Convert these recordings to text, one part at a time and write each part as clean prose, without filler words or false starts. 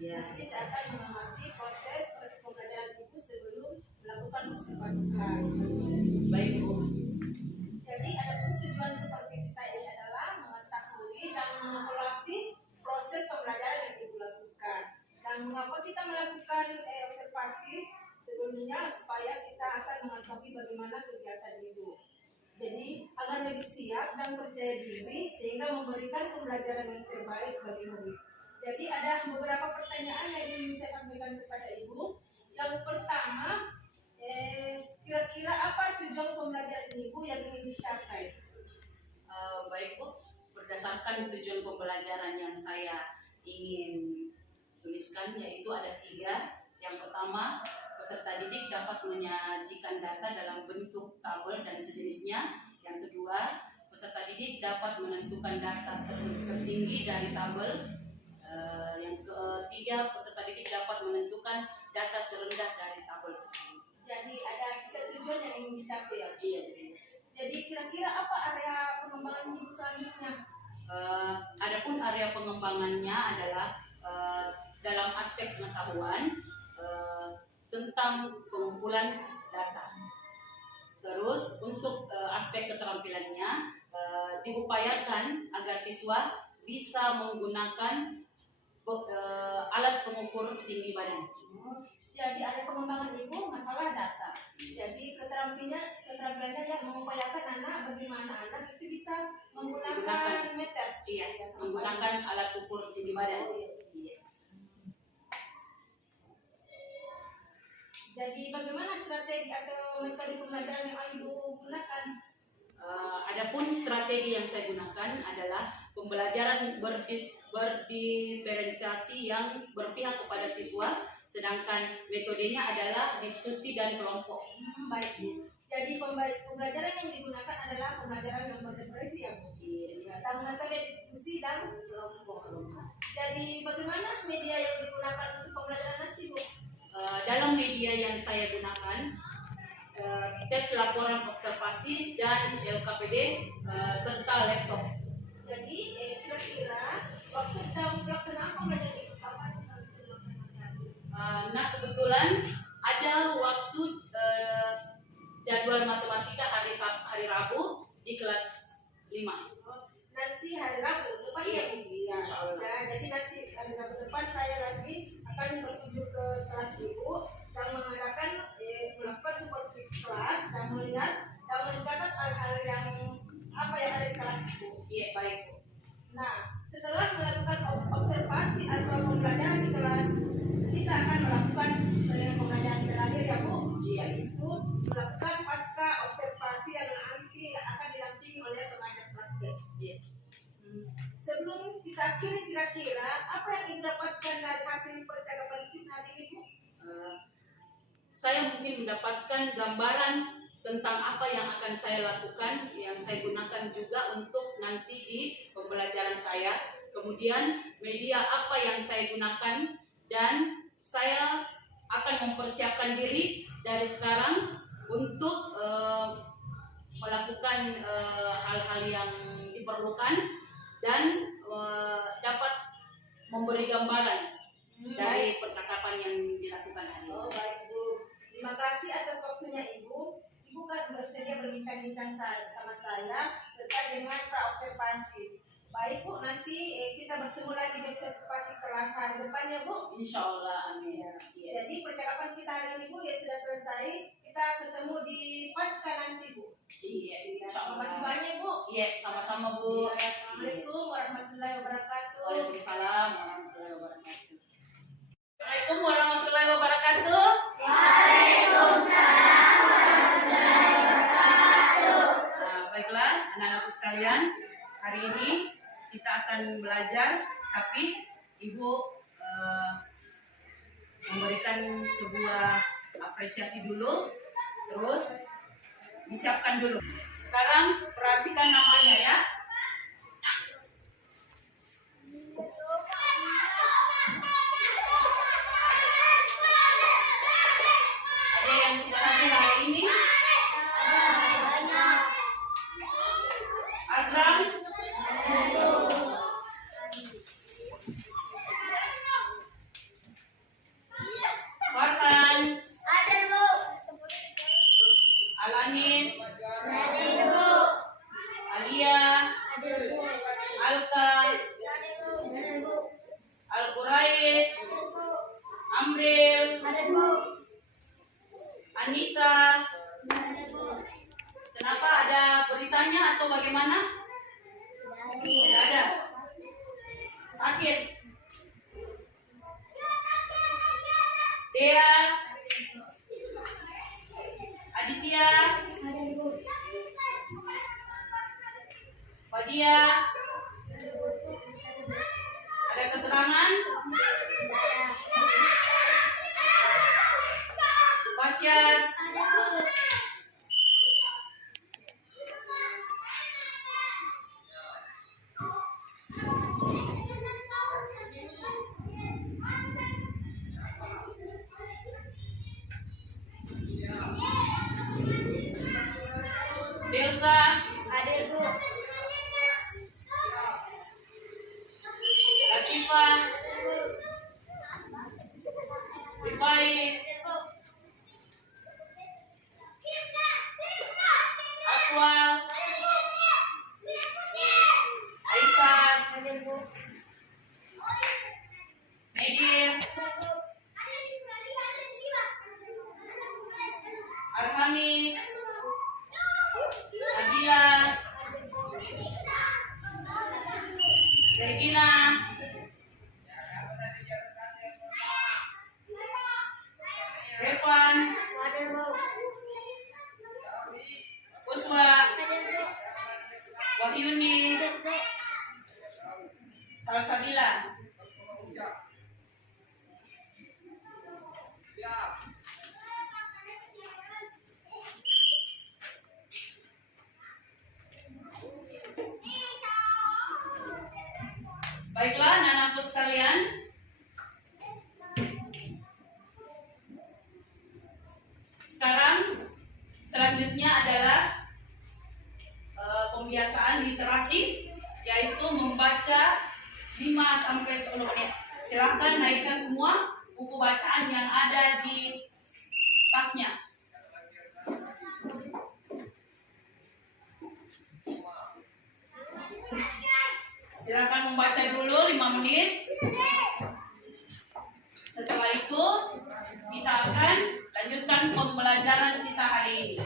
Ya. Nanti saya akan mengamati proses pembelajaran Ibu sebelum melakukan observasi kelas. Baik Bu. Jadi ada tujuan supervisi saya ini adalah mengetahui dan mengevaluasi proses pembelajaran yang Ibu lakukan. Dan mengapa kita melakukan observasi sebelumnya supaya kita akan mengetahui bagaimana kegiatan Ibu. Jadi agar lebih siap dan percaya diri sehingga memberikan pembelajaran yang terbaik bagi murid. Jadi ada beberapa pertanyaan yang ingin saya sampaikan kepada Ibu. Yang pertama, kira-kira apa tujuan pembelajaran Ibu yang ingin dicapai? Baik Bu, berdasarkan tujuan pembelajaran yang saya ingin tuliskan yaitu ada 3. Yang pertama, peserta didik dapat menyajikan data dalam bentuk tabel dan sejenisnya. Yang kedua, peserta didik dapat menentukan data tertinggi dari tabel. Yang ketiga, peserta didik dapat menentukan data terendah dari tabel tersebut. Jadi ada 3 tujuan yang ingin dicapai ya? Iya. Jadi kira-kira apa area pengembangan Ibu selanjutnya? Adapun area pengembangannya adalah dalam aspek pengetahuan tentang pengumpulan data. Terus untuk aspek keterampilannya diupayakan agar siswa bisa menggunakan alat pengukur tinggi badan. Jadi ada pengembangan Ibu masalah data. Jadi keterampilannya yang mengupayakan anak bagaimana anak itu bisa menggunakan meter. Iya, menggunakan alat ukur tinggi badan. Iya. Jadi bagaimana strategi atau metode pembelajaran yang Ibu gunakan? Adapun strategi yang saya gunakan adalah pembelajaran berdiferensiasi yang berpihak kepada siswa, sedangkan metodenya adalah diskusi dan kelompok. Baik Bu. Jadi pembelajaran yang digunakan adalah pembelajaran yang berdiferensiasi ya Bu. Iya. Dan metode diskusi dan kelompok. Jadi bagaimana media yang digunakan untuk pembelajaran nanti Bu? Dalam media yang saya gunakan tes laporan observasi dan LKPD serta laptop. Jadi kira-kira waktu dalam pelaksanaan pembelajaran itu kapan bisa dilaksanakan? Nah kebetulan ada waktu jadwal matematika hari Rabu di kelas 5. Nanti hari Rabu depan ya Bu? Iya. Nah, jadi nanti hari Rabu depan saya lagi akan berkunjung ke kelas Ibu dan mengadakan melakukan supervisi kelas dan melihat dan mencatat hal-hal yang apa yang ada di kelas Ibu. Iya baik Bu. Nah, setelah melakukan observasi atau pembelajaran di kelas, kita akan melakukan pembelajaran terakhir ya Bu, yaitu melakukan pasca observasi yang nanti akan didampingi oleh pengajar praktek. Iya. Sebelum kita akhiri, kira-kira apa yang Ibu dapatkan dari hasil percakapan kita hari ini Bu? Saya mungkin mendapatkan gambaran tentang apa yang akan saya lakukan, yang saya gunakan juga untuk nanti di pembelajaran saya. Kemudian media apa yang saya gunakan, dan saya akan mempersiapkan diri dari sekarang untuk melakukan hal-hal yang diperlukan dan dapat memberi gambaran dari percakapan yang dilakukan hari ini. Oh baik Bu, terima kasih atas waktunya Ibu. Ibu kan bersedia berbincang-bincang sama saya terkait dengan praobservasi. Baik Bu, nanti kita bertemu lagi di observasi kelas hari depan ya Bu. Insya Allah, amin. Ya. Jadi percakapan kita hari ini Bu ya sudah selesai. Kita ketemu di pasca nanti Bu. Iya, insya Allah. Terima kasih banyak Bu. Iya, sama-sama Bu. Ya, Assalamualaikum warahmatullahi wabarakatuh. Waalaikumsalam warahmatullahi wabarakatuh. Assalamualaikum warahmatullahi wabarakatuh. Waalaikumsalam warahmatullahi wabarakatuh. Nah, baiklah anak-anakku sekalian, hari ini kita akan belajar, tapi Ibu memberikan sebuah apresiasi dulu, terus disiapkan dulu. Sekarang perhatikan namanya ya. Ada yang sudah hadir hari ini? Akram? Sakit. Dea. Aditya. Fadia. Ada keterangan? Pasien. Delsa. Hadir, Bu. Latifah. Rifai. Aswal. Aisyah. Hadir, Bu. Medir. Arhami. Nabila. Regina. Revan. Hadir, Bu. Uswa. Hadir, Bu. Wahyuni. Hadir, Bu. Salsabila. Baiklah, anak-anakku sekalian. Sekarang selanjutnya adalah pembiasaan literasi, yaitu membaca 5-10 menit. Silakan naikkan semua buku bacaan yang ada di tasnya. Silakan membaca dulu 5 menit. Setelah itu kita akan lanjutkan pembelajaran kita hari ini.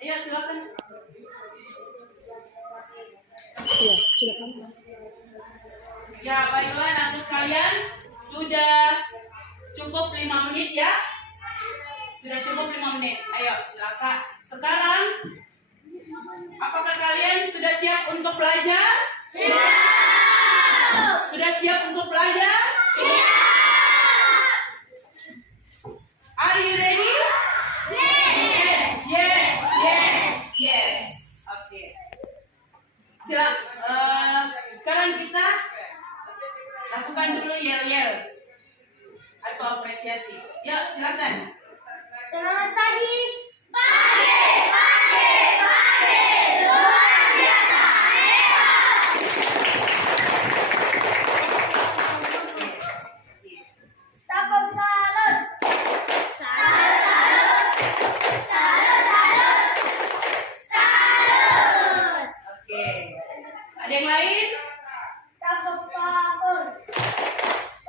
Ayo silakan. Iya, sudah sama. Ya, baiklah anak sekalian, sudah cukup 5 menit ya. Sudah cukup 5 menit. Ayo, silakan. Sekarang, apakah kalian sudah siap untuk belajar? Siap. Sudah siap untuk belajar? Siap. Are you ready? Yes. Yes. Yes. Yes. Oke. Sekarang kita lakukan dulu yel-yel atau apresiasi. Yuk, silakan. Selamat pagi. Pagi, pagi, pagi. Luar biasa. Hebat. Salam salut. Salut, salut. Salut, salut. Salut. Oke. Ada yang lain? Tepuk tangan.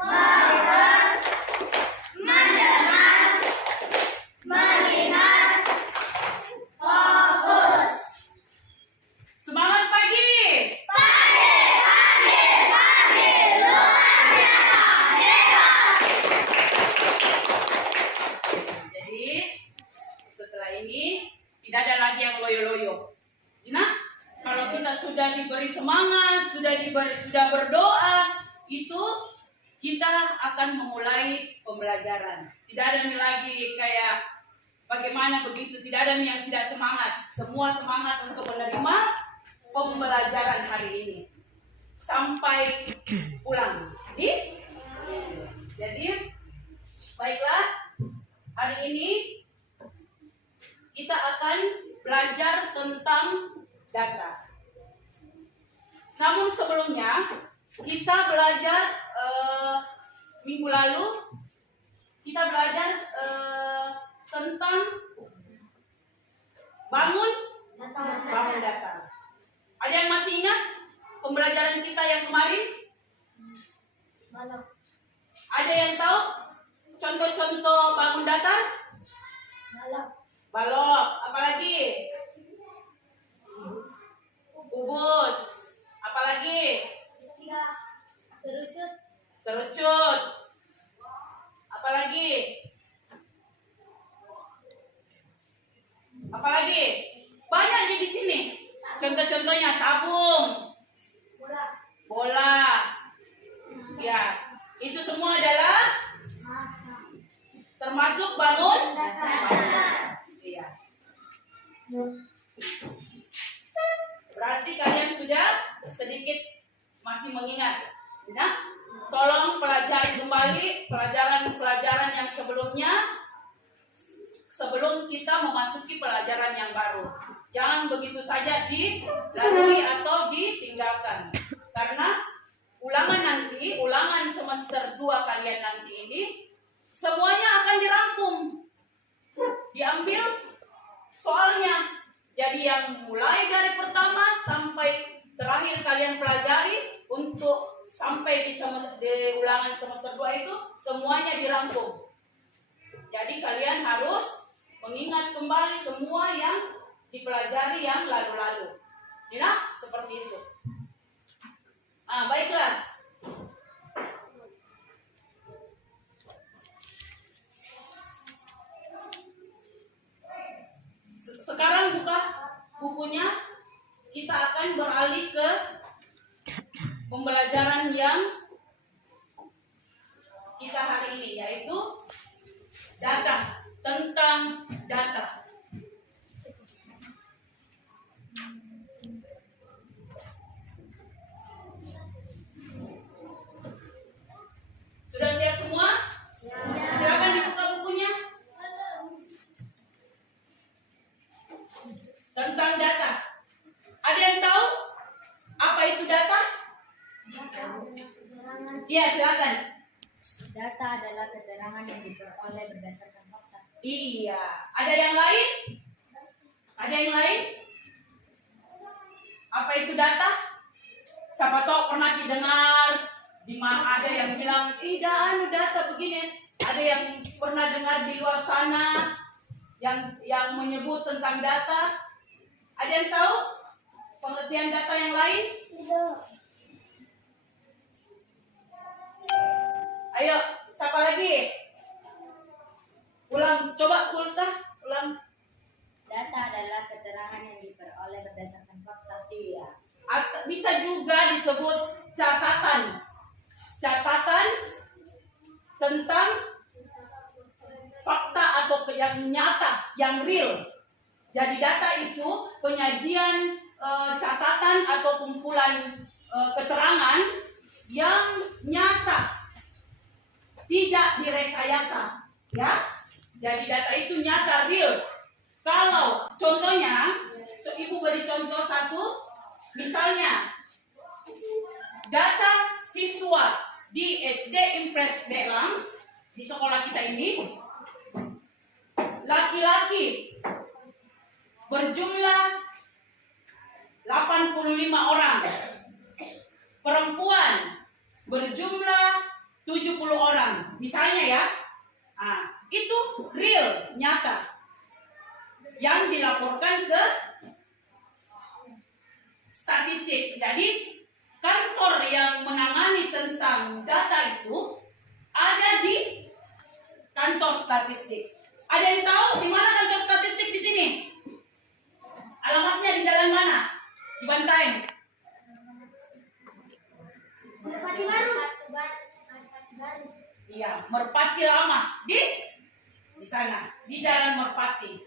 Mendengar. Mendengar. Mengingat. Fokus. Semangat pagi. Pagi, pagi, pagi. Luar biasa. Hebat. Jadi setelah ini tidak ada lagi yang loyo-loyo. Gina, kalau kita sudah diberi semangat, sudah berdoa, itu kita akan memulai pembelajaran. Tidak ada yang lagi kayak bagaimana begitu, tidak ada yang tidak semangat. Semua semangat untuk menerima pembelajaran hari ini sampai pulang. Jadi baiklah, hari ini kita akan belajar tentang data. Namun sebelumnya kita belajar minggu lalu kita belajar tentang bangun data. Ada yang masih ingat pembelajaran kita yang kemarin? Ada yang tahu contoh-contoh bangun data? Balok, apalagi? Ubus, apalagi? Terucut, apalagi? Apalagi? Banyak di sini. Contoh-contohnya tabung, bola. Ya, itu semua adalah termasuk bangun. Iya. Berarti kalian sudah sedikit masih mengingat. Nah, tolong pelajari kembali pelajaran yang sebelumnya sebelum kita memasuki pelajaran yang baru. Jangan begitu saja dilalui atau ditinggalkan. Karena ulangan semester 2 kalian nanti ini semuanya akan dirangkum. Diambil soalnya. Jadi yang mulai dari pertama sampai terakhir kalian pelajari untuk sampai di ulangan semester 2 itu semuanya dirangkum. Jadi kalian harus mengingat kembali semua yang dipelajari yang lalu-lalu. Ya, seperti itu. Baiklah. Sekarang buka bukunya. Kita akan beralih ke pembelajaran yang kita hari ini, yaitu data, tentang data. Sudah siap semua? Silakan dibuka bukunya. Tentang data. Ada yang tahu apa itu data? Iya, silakan. Data adalah keterangan yang diperoleh berdasarkan fakta. Iya. Ada yang lain? Ada yang lain? Apa itu data? Siapa tahu pernah didengar di mana ada yang bilang, data begini. Ada yang pernah dengar di luar sana yang menyebut tentang data? Ada yang tahu pengertian data yang lain? Ayo, siapa lagi? Ulang, coba pulsa, ulang. Data adalah keterangan yang diperoleh berdasarkan fakta. Iya. Bisa juga disebut catatan. Catatan tentang fakta atau yang nyata, yang real. Jadi data itu penyajian catatan atau kumpulan keterangan yang nyata, tidak direkayasa, ya. Jadi data itu nyata, real. Kalau contohnya, Ibu beri contoh satu, misalnya data siswa di SD Impres Belang di sekolah kita ini, laki-laki berjumlah 85 orang, perempuan berjumlah 70 orang, misalnya ya. Itu real, nyata, yang dilaporkan ke statistik. Jadi kantor yang menangani tentang data itu ada di kantor statistik. Ada yang tahu di mana kantor statistik di sini? Alamatnya di jalan mana? Di Bantaeng. Merpati Baru. Iya, Merpati Lama di sana, di Jalan Merpati.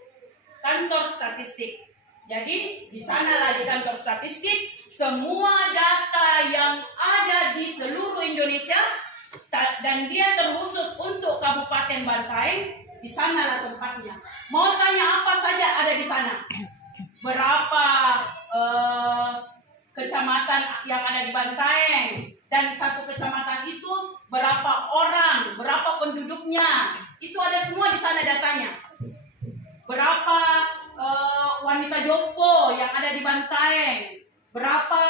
Kantor statistik. Jadi di sanalah di kantor statistik semua data yang ada di seluruh Indonesia dan dia terkhusus untuk Kabupaten Bantaeng di sana lah tempatnya. Mau tanya apa saja ada di sana. Berapa kecamatan yang ada di Bantaeng, dan satu kecamatan itu berapa orang, berapa penduduknya, itu ada semua di sana datanya. Berapa wanita jompo yang ada di Bantaeng, berapa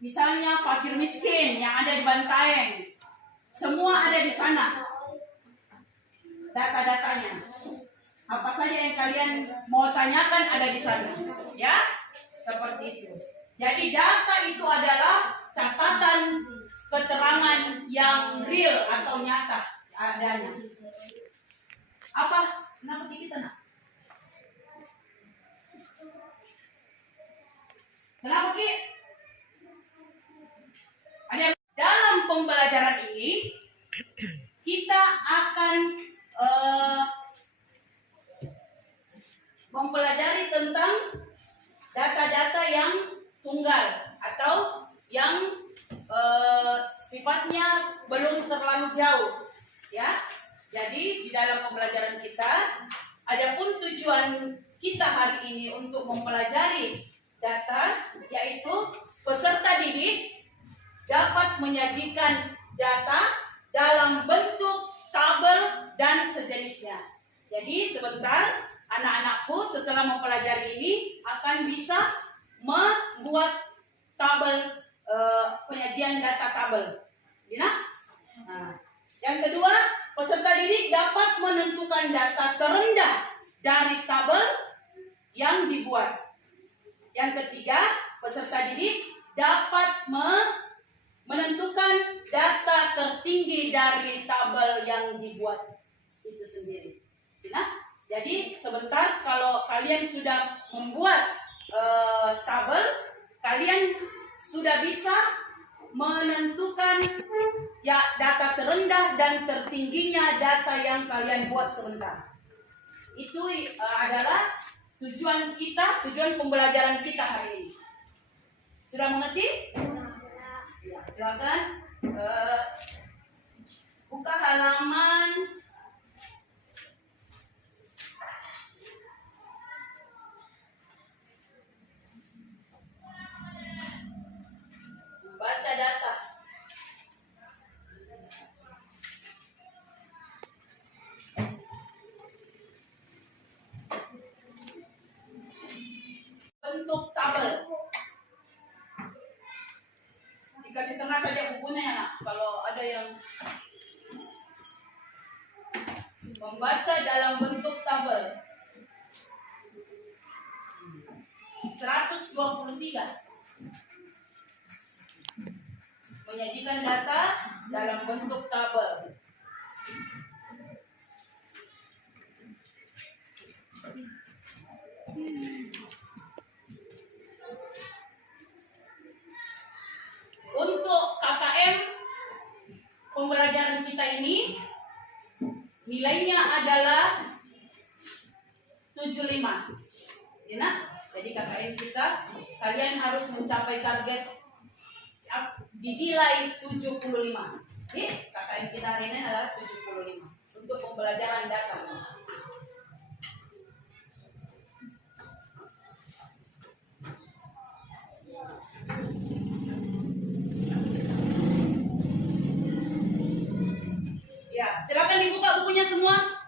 misalnya fakir miskin yang ada di Bantaeng, semua ada di sana data-datanya. Apa saja yang kalian mau tanyakan ada di sana, ya, seperti itu. Jadi data itu adalah catatan keterangan yang real atau nyata adanya. Apa? Kenapa kita nak? Kenapa Ki? Ada dalam pembelajaran ini kita akan mempelajari tentang data-data yang tunggal atau yang sifatnya belum terlalu jauh, ya. Jadi di dalam pembelajaran kita, adapun tujuan kita hari ini untuk mempelajari data, yaitu peserta didik dapat menyajikan data dalam bentuk tabel dan sejenisnya. Jadi sebentar anak-anakku setelah mempelajari ini akan bisa membuat tabel penyajian data tabel. Nah, yang kedua, peserta didik dapat menentukan data terendah dari tabel yang dibuat. Yang ketiga, peserta didik dapat menentukan data tertinggi dari tabel yang dibuat itu sendiri. Nah, jadi sebentar kalau kalian sudah membuat tabel, kalian sudah bisa menentukan ya data terendah dan tertingginya data yang kalian buat sebentar. Itu adalah tujuan pembelajaran kita hari ini. Sudah mengerti? Ya, silakan buka halaman baca data. Bentuk tabel. Dikasih tengah saja bukunya ya nak. Kalau ada yang membaca dalam bentuk tabel 123. Menyajikan data dalam bentuk tabel. Untuk KKM pembelajaran kita ini nilainya adalah 75. Ya, jadi KKM kita kalian harus mencapai target dinilai 75. Oke, KKM kita hari ini adalah 75 untuk pembelajaran data. Ya, silakan dibuka bukunya semua.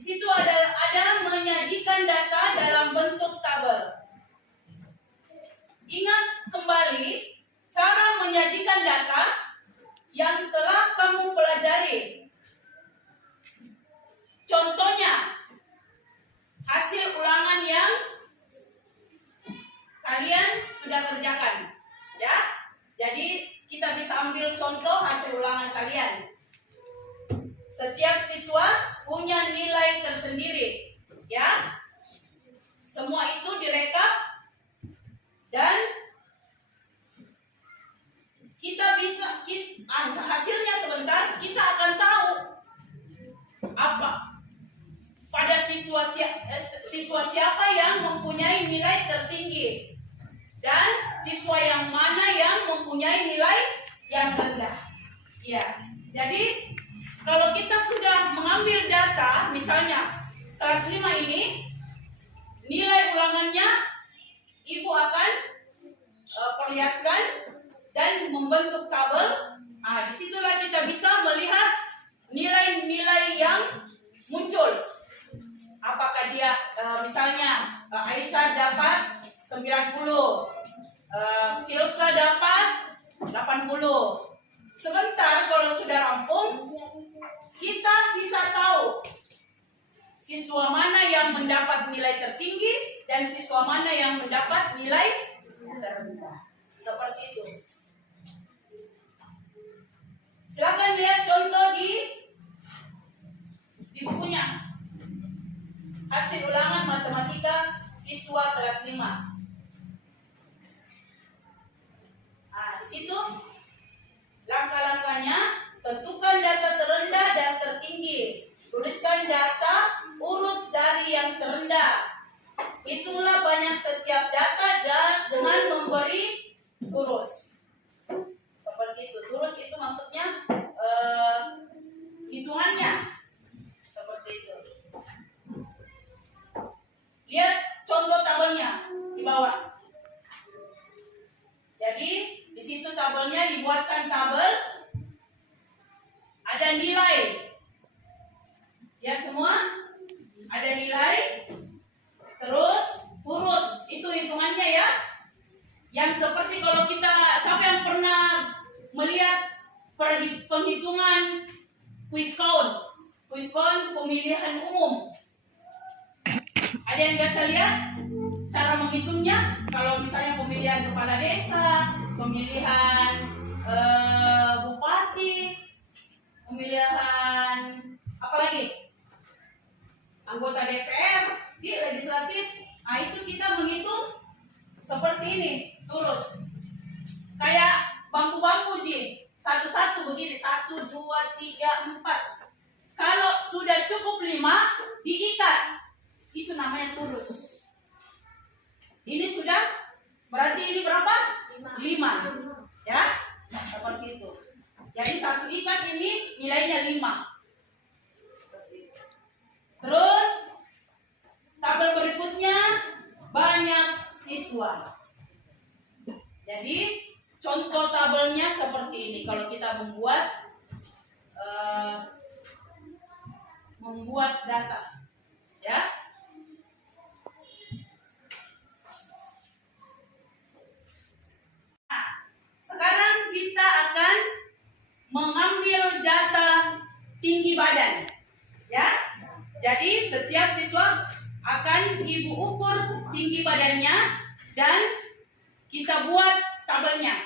Di situ ada menyajikan data dalam bentuk tabel. Ingat kembali cara menyajikan data yang telah kamu pelajari. Contohnya, hasil ulangan yang kalian sudah kerjakan, ya. Jadi kita bisa ambil contoh hasil ulangan kalian. Setiap siswa punya nilai tersendiri, ya. Semua itu direkap hasilnya sebentar kita akan tahu apa pada siswa siapa yang mempunyai nilai tertinggi dan siswa yang mana yang mempunyai nilai yang rendah. Ya, jadi kalau kita sudah mengambil data, misalnya kelas 5 ini nilai ulangannya ibu akan perlihatkan dan membentuk tabel. Disitulah kita bisa melihat nilai-nilai yang muncul. Apakah dia misalnya Aisyah dapat 90, Filsa dapat 80. Sebentar kalau sudah rampung, kita bisa tahu siswa mana yang mendapat nilai tertinggi dan siswa mana yang mendapat nilai terendah. Seperti itu. Silakan lihat contoh di bukunya. Hasil ulangan matematika siswa kelas 5. Di situ langkah-langkahnya, tentukan data terendah dan tertinggi. Tuliskan data urut dari yang terendah. Hitunglah banyak setiap data dan dengan memberi turus. Seperti itu. Turus itu maksudnya hitungannya. Seperti itu. Lihat contoh tabelnya di bawah. Jadi di situ tabelnya dibuatkan tabel, ada nilai. Lihat semua, ada nilai, terus turus, itu hitungannya ya. Yang seperti kalau kita, siapa yang pernah melihat penghitungan quick count pemilihan umum? Ada yang biasa lihat cara menghitungnya? Kalau misalnya pemilihan kepala desa, pemilihan bupati, pemilihan apa lagi? Anggota DPR, di legislatif. Itu kita menghitung seperti ini, terus kayak bambu-bambu Ji, satu-satu begini, 1, 2, 3, 4. Kalau sudah cukup 5, diikat. Itu namanya turus. Ini sudah, berarti ini berapa? 5. Ya, seperti itu. Jadi satu ikat ini nilainya 5. Terus tabel berikutnya banyak siswa. Jadi contoh tabelnya seperti ini. Kalau kita membuat data, ya. Nah, sekarang kita akan mengambil data tinggi badan, ya. Jadi setiap siswa akan ibu ukur tinggi badannya dan kita buat tabelnya.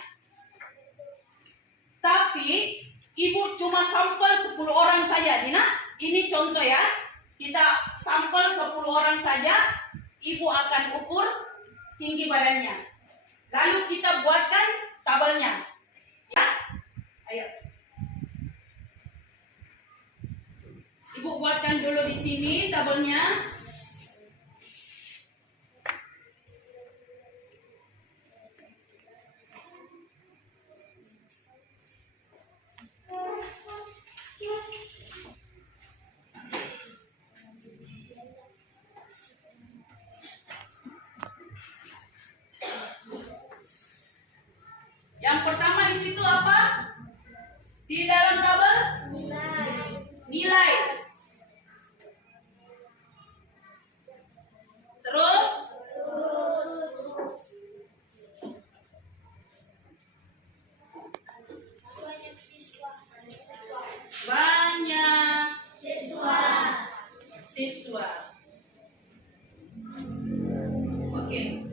Tapi ibu cuma sampel 10 orang saja, Dina. Ini contoh ya. Kita sampel 10 orang saja, ibu akan ukur tinggi badannya. Lalu kita buatkan tabelnya. Ya? Ayo. Ibu buatkan dulu di sini tabelnya. Yang pertama di situ apa? Di dalam tabel? Nilai. Terus? Banyak siswa. Oke.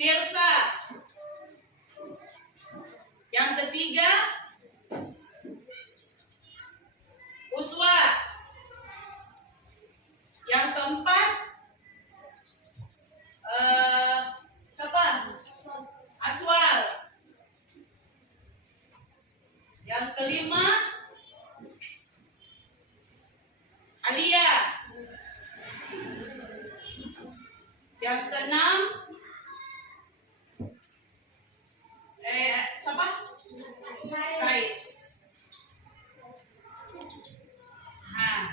Tirsa. Yang ketiga, Uswa. Yang keempat, siapa? Aswal. Yang kelima, Alia. Yang keenam, siapa? Kais. Nah,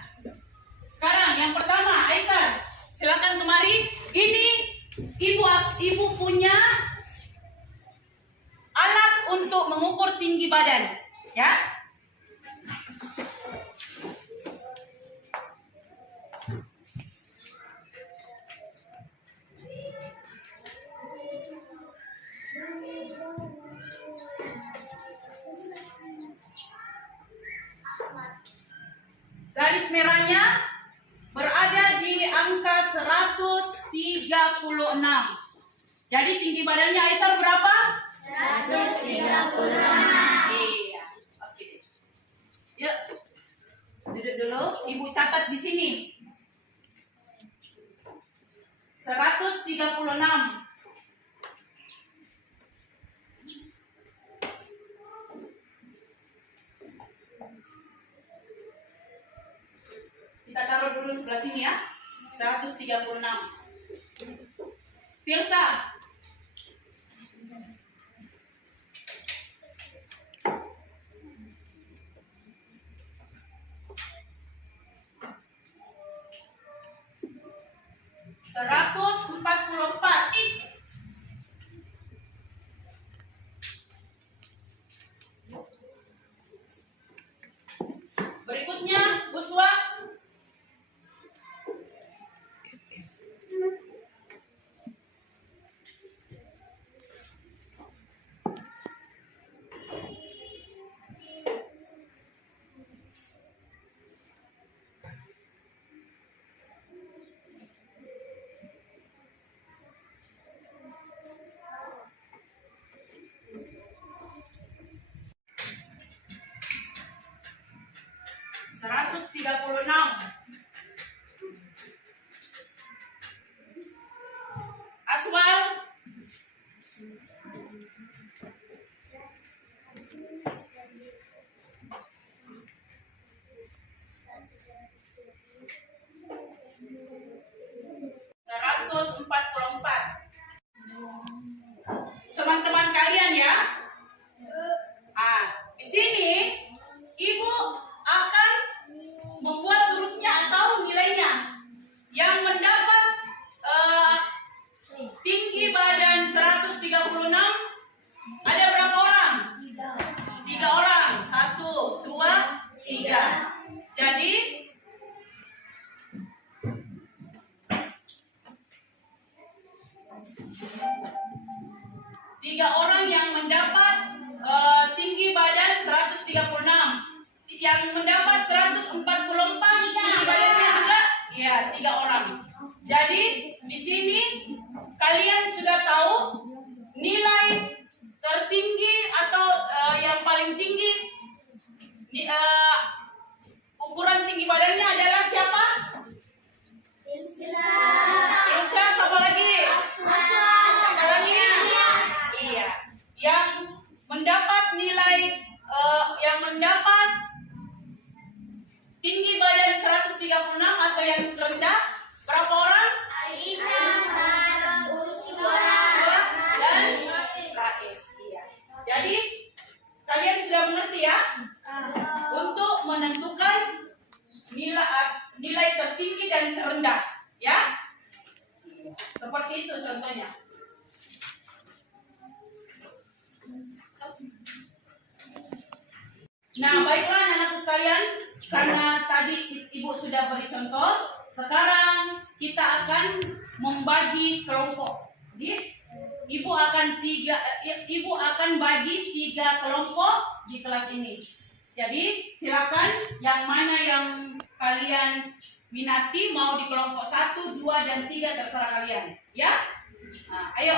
sekarang yang pertama, Aisyah, silakan kemari. Ini ibu punya alat untuk mengukur tinggi badan, ya. Garis merahnya berada di angka 136. Jadi tinggi badannya Aisyah berapa? 136. Iya. Oke. Yuk. Duduk dulu. Ibu catat di sini. 136. Kita taruh dulu sebelah sini ya. 136. Firsa. Seratus 44. Berikutnya, Buswa. Seratus 136. Aswal. Seratus 144. Teman-teman kalian ya. Di sini ibu akan membuat tulisnya atau nilainya. Yang mendapat tinggi badan 136 ada berapa orang? 3 orang. 1, 2, 3. Jadi tiga orang yang mendapat tinggi badan 136. Yang mendapat 144 tinggi badannya juga ya 3 orang. Jadi di sini kalian sudah tahu nilai tertinggi atau yang paling tinggi ukuran tinggi badannya adalah siapa? Ilsa, siapa lagi? Siapa lagi? Iya. Yang mendapat nilai yang mendapat tinggi badan 136 atau yang rendah berapa orang? Dan Rais. Iya. Jadi kalian sudah mengerti ya? Untuk menentukan nilai tertinggi dan terendah, ya? Seperti itu contohnya. Nah, baiklah anak-anakku sekalian, karena tadi ibu sudah beri contoh, sekarang kita akan membagi kelompok. Jadi, ibu akan bagi 3 kelompok di kelas ini. Jadi, silakan yang mana yang kalian minati, mau di kelompok 1, 2, dan 3 terserah kalian, ya. Nah, ayo.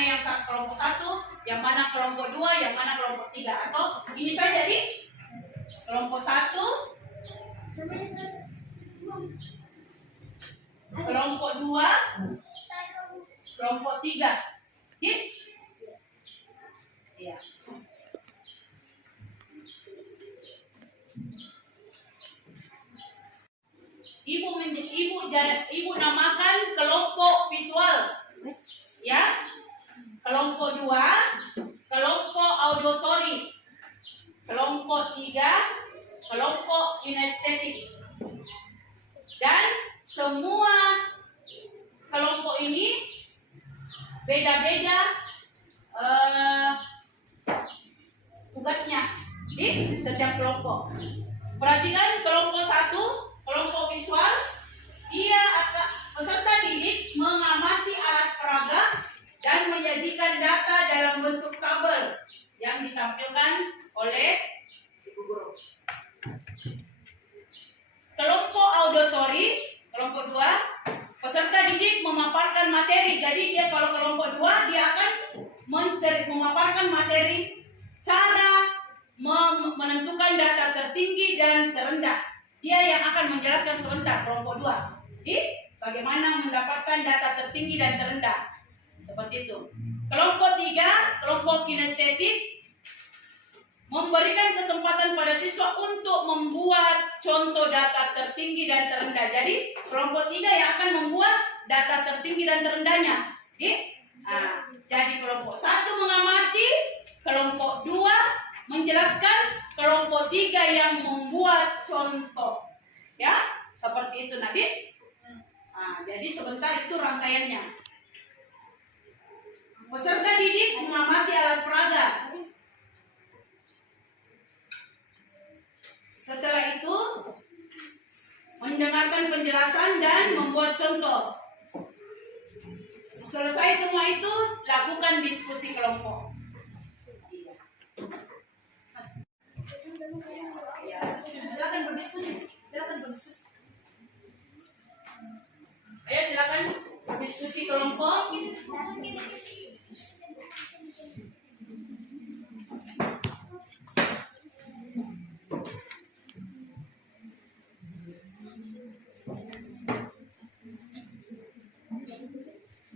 mana yang kelompok 1, yang mana kelompok 2, yang mana kelompok 3. Atau ini saja di kelompok 1, kelompok 2, kelompok 3. Iya. Ibu namakan kelompok visual, ya. Kelompok 2, kelompok auditory. Kelompok 3, kelompok kinestetik. Dan semua kelompok ini beda-beda tugasnya di setiap kelompok. Perhatikan kelompok 1, kelompok visual, peserta didik mengamati alat peraga dan menyajikan data dalam bentuk tabel yang ditampilkan oleh ibu guru. Kelompok auditory, kelompok 2, peserta didik memaparkan materi. Jadi dia kalau kelompok 2 dia akan memaparkan materi, cara menentukan data tertinggi dan terendah. Dia yang akan menjelaskan sebentar kelompok 2. Bagaimana mendapatkan data tertinggi dan terendah. Seperti itu. Kelompok 3, kelompok kinestetik, memberikan kesempatan pada siswa untuk membuat contoh data tertinggi dan terendah. Jadi kelompok 3 yang akan membuat data tertinggi dan terendahnya. Jadi kelompok 1 mengamati, kelompok 2 menjelaskan, kelompok 3 yang membuat contoh. Ya, seperti itu Nadik. Jadi sebentar itu rangkaiannya. Peserta didik mengamati alat peraga. Setelah itu mendengarkan penjelasan dan membuat contoh. Selesai semua itu, lakukan diskusi kelompok. Silakan berdiskusi. Ayo silakan berdiskusi kelompok.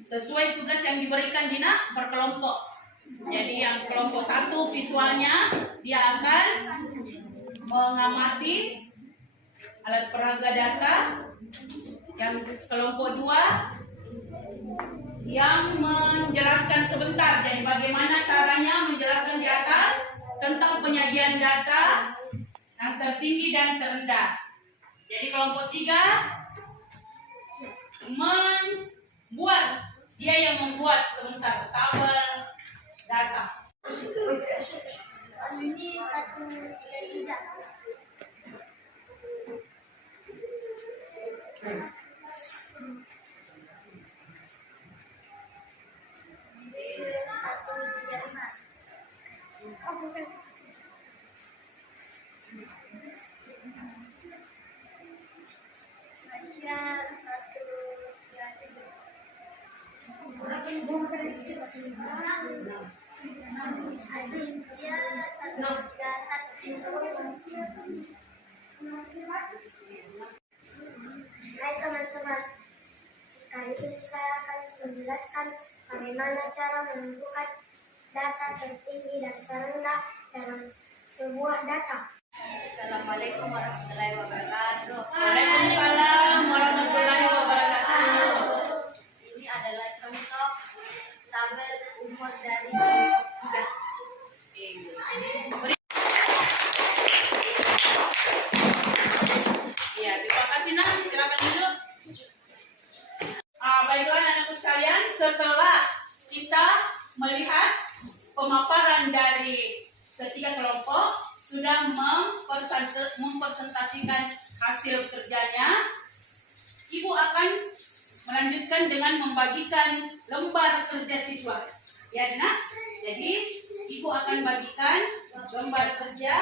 Sesuai tugas yang diberikan Dina berkelompok. Jadi yang kelompok 1 visualnya dia akan mengamati alat peraga data. Yang kelompok 2 yang menjelaskan sebentar. Jadi bagaimana caranya menjelaskan di atas tentang penyajian data yang tertinggi dan terendah. Jadi kelompok 3 dia yang membuat sebentar tabel data. Ini 133. Hai teman-teman, kali ini saya akan menjelaskan bagaimana cara menentukan data tertinggi dan terendah dalam sebuah data. Assalamualaikum warahmatullahi wabarakatuh. Waalaikumsalam warahmatullahi wabarakatuh. Ini adalah contoh tabel umur dari kelompok 3. Ya, terima kasih Nah. Silakan duduk. Baiklah anak-anakku sekalian, setelah kita melihat pemaparan dari ketiga kelompok, sudah mempresentasikan hasil kerjanya, Ibu akan melanjutkan dengan membagikan lembar kerja siswa. Ya, Dina? Jadi, Ibu akan bagikan lembar kerja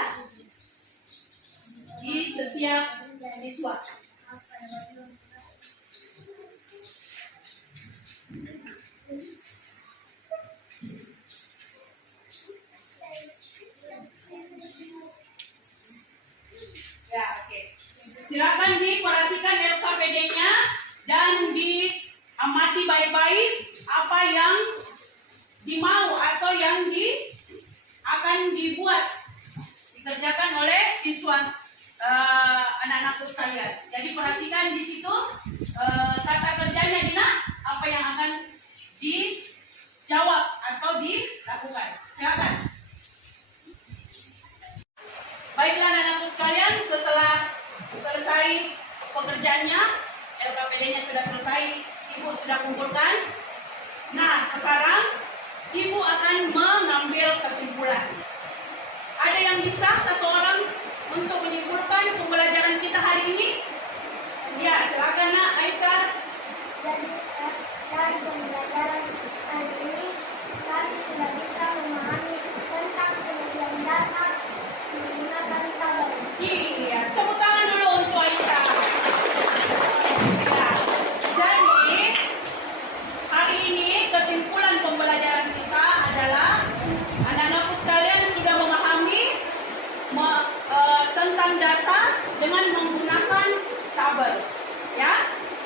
di setiap siswa. baik-baik apa yang dimau atau yang akan dikerjakan oleh siswa anak-anakku sekalian. Jadi perhatikan di situ kata kerjanya Dina, apa yang akan dijawab atau dilakukan. Silakan. Baiklah anak-anakku sekalian, setelah selesai pekerjaannya, LKPD-nya sudah selesai, Ibu sudah kumpulkan. Nah, sekarang Ibu akan mengambil kesimpulan. Ada yang bisa satu orang untuk menyimpulkan pembelajaran kita hari ini? Ya, silakan Nak Aisyah. Dari pembelajaran hari ini, kami sudah bisa memahami tentang penyajian data menggunakan tabel. Iya, tepuk tangan dulu untuk Aisyah. Ya, jadi hari ini kesimpulan pembelajaran kita adalah anak-anakku sekalian sudah memahami tentang data dengan menggunakan tabel, ya,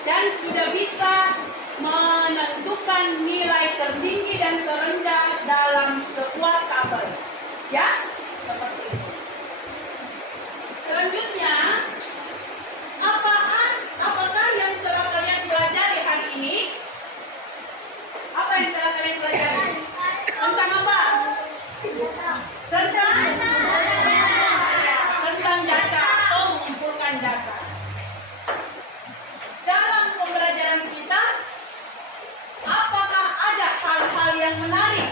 dan sudah bisa menentukan nilai tertinggi dan terendah dalam sebuah tabel, ya, seperti itu. Selanjutnya, apakah yang telah kalian pelajari hari ini? Apa yang telah kalian pelajari? Tentang apa? Tentang data atau mengumpulkan data. Dalam pembelajaran kita, apakah ada hal-hal yang menarik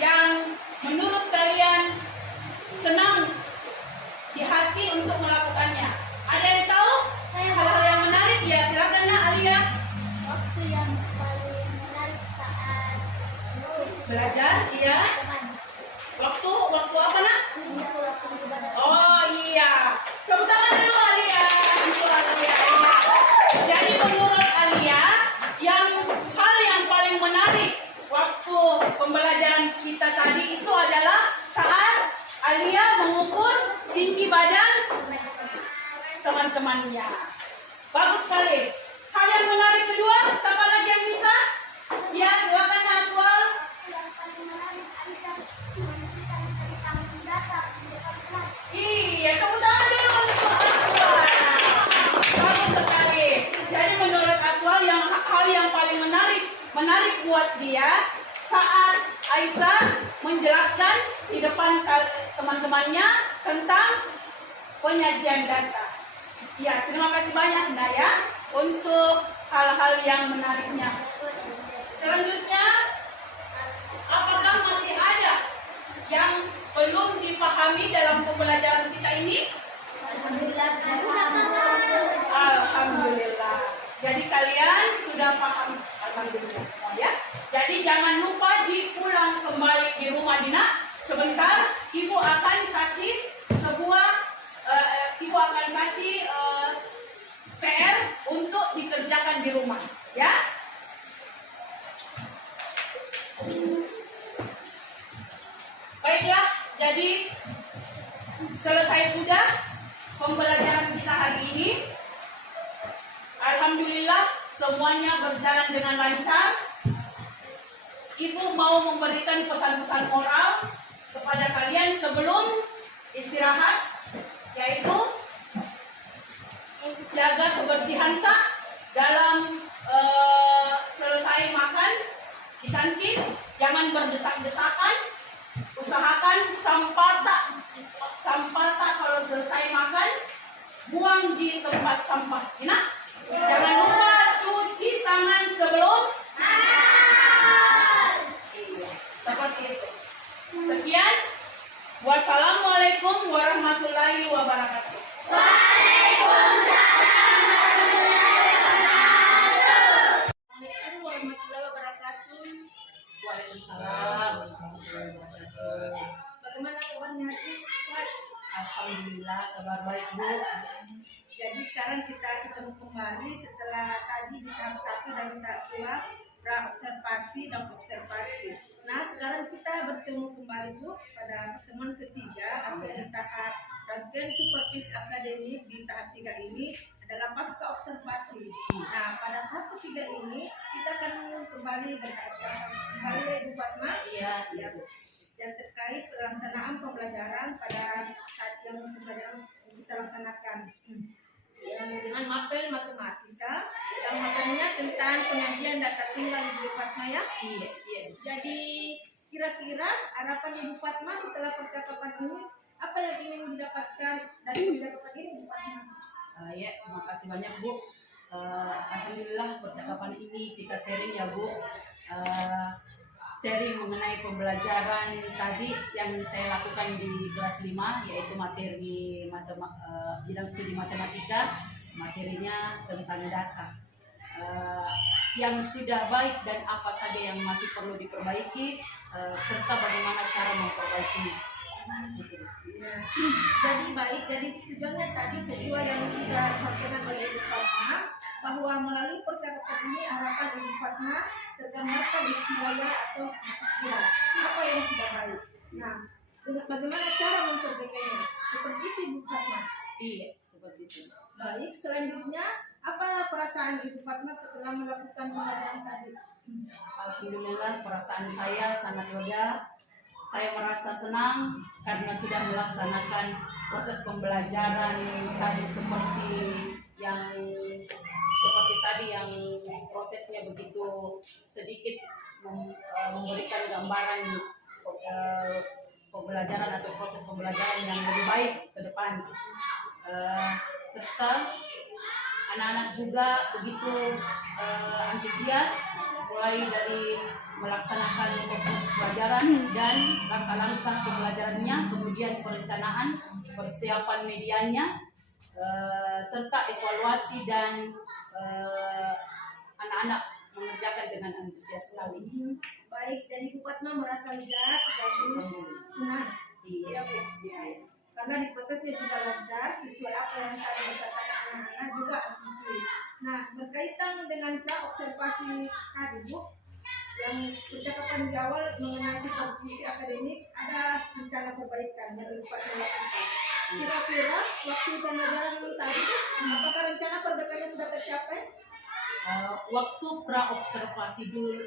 yang menurut kalian senang di hati untuk melakukannya? Ada yang tahu hal-hal yang menarik? Ya, silakan Nak Alia. Waktu yang paling menarik saat Belajar, iya. Waktu apa Nak? Oh iya. Tepuk tangan dulu Alia. Untuk Alia. Iya. Jadi menurut Alia, hal yang paling menarik waktu pembelajaran kita tadi itu adalah saat Alia mengukur tinggi badan teman-temannya. Bagus sekali. Hal yang menarik kedua, siapa lagi yang bisa? Ya, silakan Aswal. yang paling menarik adalah menentukan tentang data di depan kelas. Iya, tepuk tangan dulu untuk Aswal. Bagus sekali. Jadi menurut Aswal hal yang paling menarik buat dia saat Aisyah menjelaskan di depan teman-temannya tentang penyajian data. Ya, terima kasih banyak Nda ya untuk hal-hal yang menariknya. Selanjutnya, apakah masih ada yang belum dipahami dalam pembelajaran kita ini? Alhamdulillah. Jadi kalian sudah paham, alhamdulillah semua ya. Jadi jangan lupa dipulang kembali di rumah Dina. Sebentar, Ibu akan kasih PR untuk dikerjakan di rumah, ya. Baiklah, jadi selesai sudah pembelajaran kita hari ini. Alhamdulillah semuanya berjalan dengan lancar. Ibu mau memberikan pesan-pesan moral kepada kalian sebelum istirahat, yaitu jaga kebersihan tak dalam selesai makan di kantin, jangan berdesak-desakan. Usahakan sampah tak kalau selesai makan buang di tempat sampah. Nah, jangan lupa cuci tangan sebelum makan. Iya, seperti itu. Sekian. Wassalamualaikum warahmatullahi wabarakatuh. Assalamualaikum warahmatullahi wabarakatuh. Waalaikumsalam warahmatullahi wabarakatuh. Bagaimana kabarnya Hati? Alhamdulillah kabar baik Bu. Jadi sekarang kita ketemu kembali setelah tadi di tahap 1 dan tahap 2 pra-observasi dan observasi. Nah sekarang kita bertemu kembali Bu pada pertemuan ketiga atau di tahap rangkaian supervisi akademik di tahap 3 ini adalah pasca observasi. Nah, pada tahap ketiga ini kita akan kembali berkaitan kembali Bu Fatma Iya, iya. yang terkait pelaksanaan pembelajaran pada saat yang pembelajaran kita laksanakan. Yang dengan mapel matematika yang materinya tentang penyajian data tunggal Ibu Fatma ya. Iya, iya. Jadi kira-kira harapan Ibu Fatma setelah percakapan ini apa yang ingin didapatkan dari percakapan ini Bu Fatma? Ya, terima kasih banyak Bu. Alhamdulillah percakapan ini kita sharing ya Bu. Sharing mengenai pembelajaran tadi yang saya lakukan di kelas 5, yaitu materi bidang studi matematika, materinya tentang data. Yang sudah baik dan apa saja yang masih perlu diperbaiki, serta bagaimana cara memperbaikinya. Gitu. Jadi baik, jadi tujuannya tadi sesuai yang sudah disampaikan oleh Ibu Fatma, bahwa melalui percakapan ini harapan Ibu Fatma tergambarkan istilah atau kira apa yang sudah baik. Nah, bagaimana cara memperbaikinya? Seperti itu Ibu Fatma. Iya, seperti itu. Baik, selanjutnya apa perasaan Ibu Fatma setelah melakukan pembelajaran tadi? Alhamdulillah perasaan saya sangat lega. Saya merasa senang karena sudah melaksanakan proses pembelajaran tadi seperti tadi yang prosesnya begitu sedikit memberikan gambaran pembelajaran atau proses pembelajaran yang lebih baik ke depan. Serta anak-anak juga begitu antusias mulai dari melaksanakan pembelajaran dan langkah-langkah pembelajarannya, kemudian perencanaan, persiapan medianya, serta evaluasi dan anak-anak mengerjakan dengan antusias sekali. Baik, jadi Bu Fatma merasa lega sekaligus senang. Iya. Karena di prosesnya juga lancar sesuai apa yang tadi dikatakan anak-anak juga antusias. Nah, berkaitan dengan pra-observasi tadi Bu, yang percakapan di awal mengenai supervisi akademik, ada rencana perbaikan yang Ibu Fatma lakukan. Kira-kira waktu pembelajaran tadi, apakah rencana perbaikannya sudah tercapai? Waktu pra-observasi dulu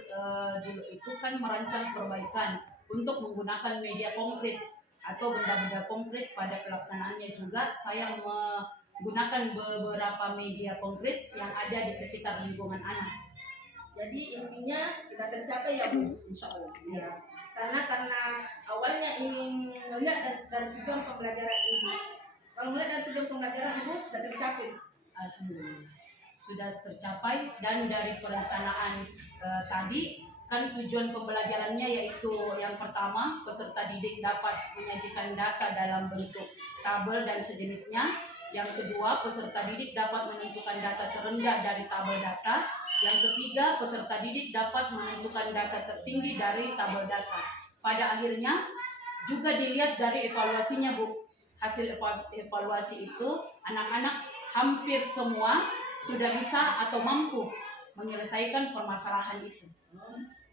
itu kan merancang perbaikan untuk menggunakan media konkret atau benda-benda konkret. Pada pelaksanaannya juga saya menggunakan beberapa media konkret yang ada di sekitar lingkungan anak. Jadi intinya sudah tercapai ya Bu, insya Allah. Ya. Karena awalnya ingin melihat dari tujuan pembelajaran Ibu. Kalau melihat dari tujuan pembelajaran Ibu sudah tercapai. Alhamdulillah sudah tercapai, dan dari perencanaan tadi kan tujuan pembelajarannya yaitu yang pertama peserta didik dapat menyajikan data dalam bentuk tabel dan sejenisnya. Yang kedua, peserta didik dapat menentukan data terendah dari tabel data. Yang ketiga, peserta didik dapat menentukan data tertinggi dari tabel data. Pada akhirnya juga dilihat dari evaluasinya Bu. Hasil evaluasi itu anak-anak hampir semua sudah bisa atau mampu menyelesaikan permasalahan itu.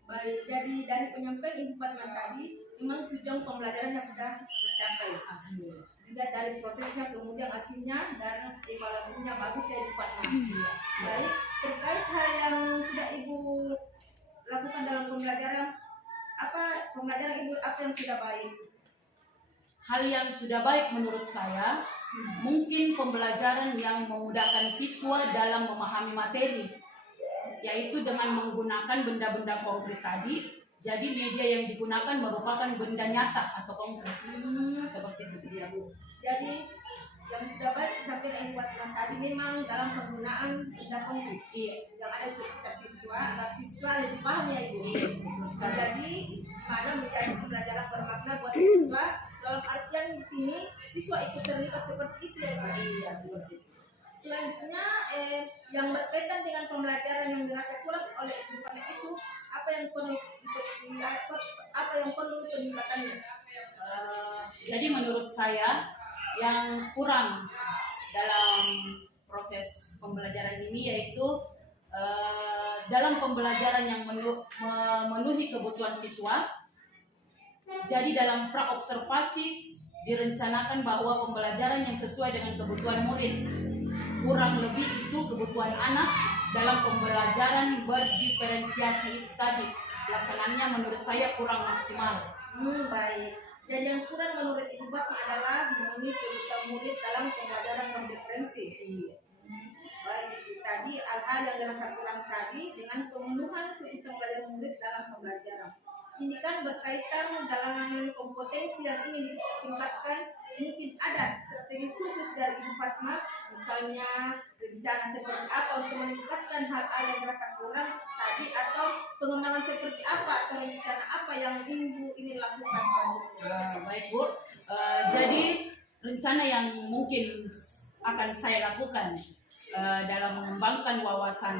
Baik, jadi dari penyampaian Ibu Fatma tadi, memang tujuan pembelajarannya sudah tercapai. Alhamdulillah. Juga dari prosesnya, kemudian hasilnya dan evaluasinya bagus ya Ibu Fatma. Baik, terkait hal yang sudah Ibu lakukan dalam pembelajaran, apa pembelajaran Ibu apa yang sudah baik? Hal yang sudah baik menurut saya, mungkin pembelajaran yang memudahkan siswa dalam memahami materi, yaitu dengan menggunakan benda-benda konkret tadi. Jadi media yang digunakan merupakan benda nyata atau konkret. Seperti itu dia Bu. Jadi yang sudah baik disampaikan Ibu Fatma tadi memang dalam penggunaan benda konkret. Iya. Yang ada di sekitar siswa agar siswa lebih paham ya Ibu. Iya, betul sekali. Jadi mana menjadi pembelajaran bermakna buat siswa, dalam artian di sini siswa ikut terlibat seperti itu ya Ibu. Iya, seperti itu. Selanjutnya yang berkaitan dengan pembelajaran yang dirasa kurang oleh Ibu Fatma itu apa yang perlu peningkatannya? Jadi menurut saya yang kurang dalam proses pembelajaran ini yaitu dalam pembelajaran yang memenuhi kebutuhan siswa. Jadi dalam pra-observasi direncanakan bahwa pembelajaran yang sesuai dengan kebutuhan murid, kurang lebih itu kebutuhan anak dalam pembelajaran berdiferensiasi itu tadi. Pelaksanaannya menurut saya kurang maksimal. Baik. Dan yang kurang menurut Ibu Fatma adalah memenuhi kebutuhan murid dalam pembelajaran berdiferensi. Baik, itu tadi hal-hal yang dirasa kurang tadi dengan pemenuhan kebutuhan belajar murid dalam pembelajaran. Ini kan berkaitan dalam kompetensi yang ingin ditingkatkan. Mungkin ada strategi khusus dari Ibu Fatma, misalnya rencana seperti apa untuk meningkatkan hal-hal yang dirasa kurang tadi, atau pengembangan seperti apa atau rencana apa yang Ibu ingin lakukan selanjutnya. Baik Bu, jadi rencana yang mungkin akan saya lakukan dalam mengembangkan wawasan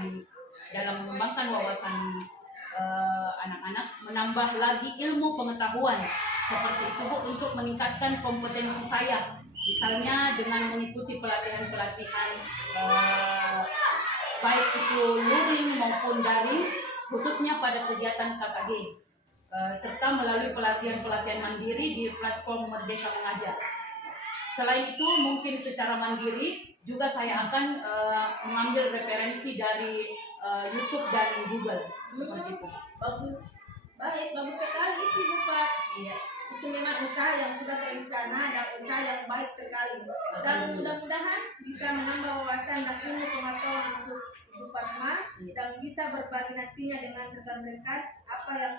anak-anak, menambah lagi ilmu pengetahuan seperti itu Bu, untuk meningkatkan kompetensi saya, misalnya dengan mengikuti pelatihan-pelatihan baik itu luring maupun daring, khususnya pada kegiatan KKG, serta melalui pelatihan-pelatihan mandiri di platform Merdeka Mengajar. Selain itu, mungkin secara mandiri juga saya akan mengambil referensi dari YouTube dan Google, seperti itu. Bagus. Baik, bagus sekali itu Bu Fat. Iya. Itu memang usaha yang sudah terencana dan usaha yang baik sekali. Dan mudah-mudahan bisa menambah wawasan dan ilmu pengetahuan untuk Ibu Fatma dan bisa berbagi nantinya dengan rekan-rekan apa yang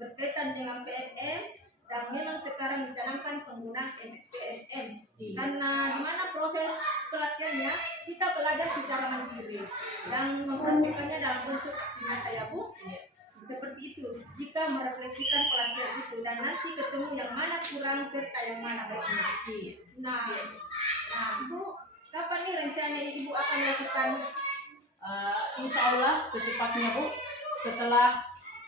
berkaitan dengan PNM, dan memang sekarang dicanangkan penggunaan PNM. Karena di mana proses pelatihannya kita belajar secara mandiri dan mempraktekannya dalam bentuk aksi nyata ya Bu. Seperti itu, jika merefleksikan pelatihan itu dan nanti ketemu yang mana kurang serta yang mana baiknya. Nah, Ibu, kapan nih rencana Ibu akan melakukan? Insya Allah secepatnya Bu. Setelah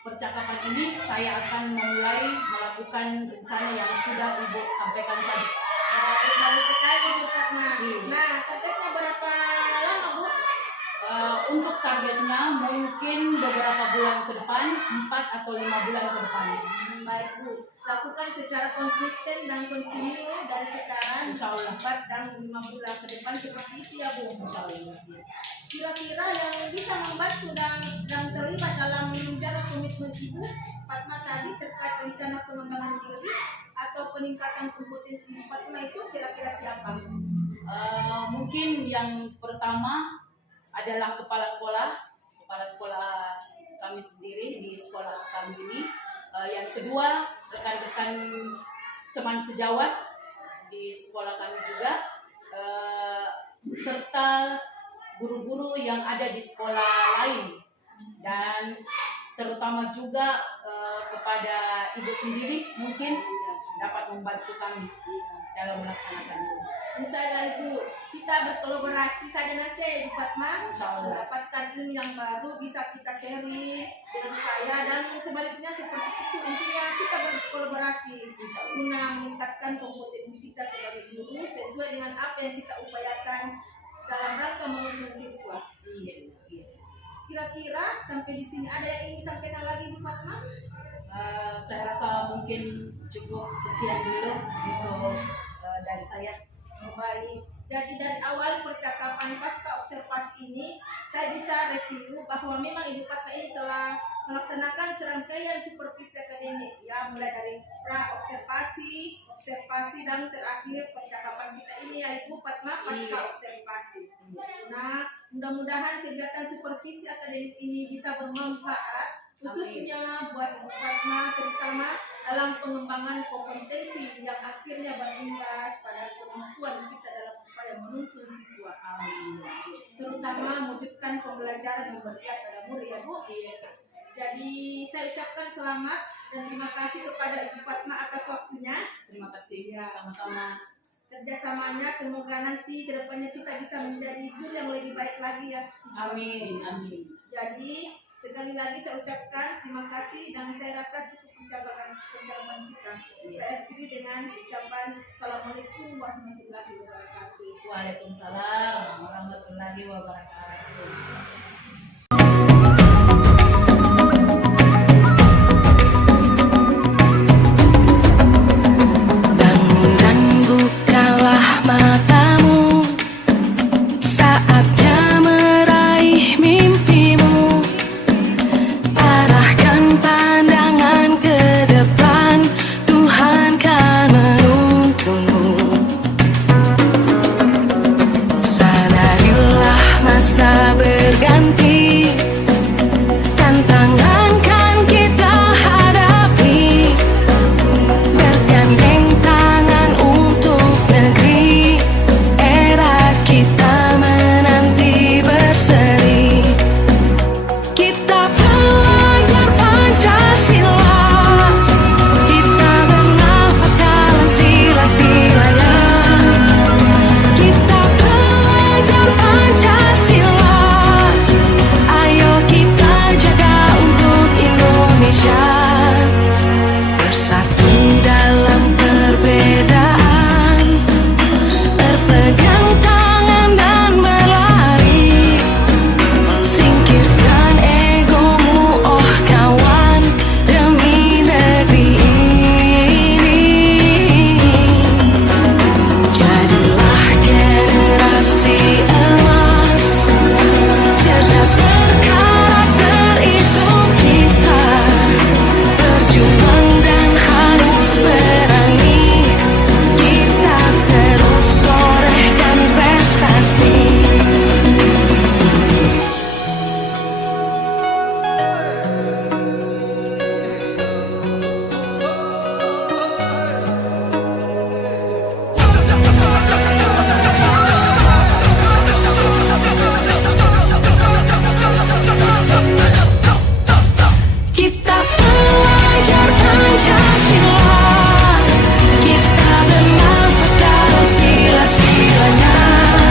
percakapan ini saya akan memulai melakukan rencana yang sudah Ibu sampaikan tadi. Bagus sekali Bu Fatma. Nah, targetnya berapa lama Bu? Untuk targetnya mungkin beberapa bulan ke depan, 4 atau 5 bulan ke depan. Baik Bu, lakukan secara konsisten dan kontinu dari sekarang, Insya Allah. 4 dan 5 bulan ke depan seperti itu ya Bu. Insya Allah. Kira-kira yang bisa membantu dan terlibat dalam menjaga komitmen Ibu Fatma tadi terkait rencana pengembangan diri atau peningkatan kompetensi Ibu Fatma itu kira-kira siapa? Mungkin yang pertama adalah kepala sekolah kami sendiri di sekolah kami ini. Yang kedua, rekan-rekan teman sejawat di sekolah kami juga, serta guru-guru yang ada di sekolah lain, dan terutama juga kepada ibu sendiri mungkin dapat membantu kami dalam melaksanakannya. Misalnya Ibu, kita berkolaborasi saja nanti Ibu Fatma, Insya Allah. mendapatkan ilmu yang baru bisa kita sharing dengan saya, dan sebaliknya seperti itu. Intinya kita berkolaborasi guna meningkatkan kompetensi kita sebagai guru sesuai dengan apa yang kita upayakan dalam rangka menuntun siswa. Iya. Kira-kira sampai di sini ada yang ingin disampaikan lagi Bu Fatma? Saya rasa mungkin cukup sekian dulu untuk dari saya. Baik, jadi dari awal percakapan pasca observasi ini, saya bisa review bahwa memang Ibu Fatma ini telah melaksanakan serangkaian supervisi akademik, ya, mulai dari pra-observasi, observasi, dan terakhir percakapan kita ini ya Ibu Fatma pasca observasi. Nah, mudah-mudahan kegiatan supervisi akademik ini bisa bermanfaat khususnya buat Ibu Fatma, terutama dalam pengembangan kompetensi yang akhirnya berimbas pada kemampuan kita dalam upaya menuntun siswa. Terutama mewujudkan pembelajaran yang berpihak pada murid ya Bu. Jadi saya ucapkan selamat dan terima kasih kepada Ibu Fatma atas waktunya. Terima kasih ya, sama-sama. Kerjasamanya semoga nanti kedepannya kita bisa menjadi guru yang lebih baik lagi ya. Amin. Jadi sekali lagi saya ucapkan terima kasih dan saya rasa cukup percakapan kita. Saya akhiri dengan ucapan Assalamualaikum warahmatullahi wabarakatuh. Waalaikumsalam warahmatullahi wabarakatuh.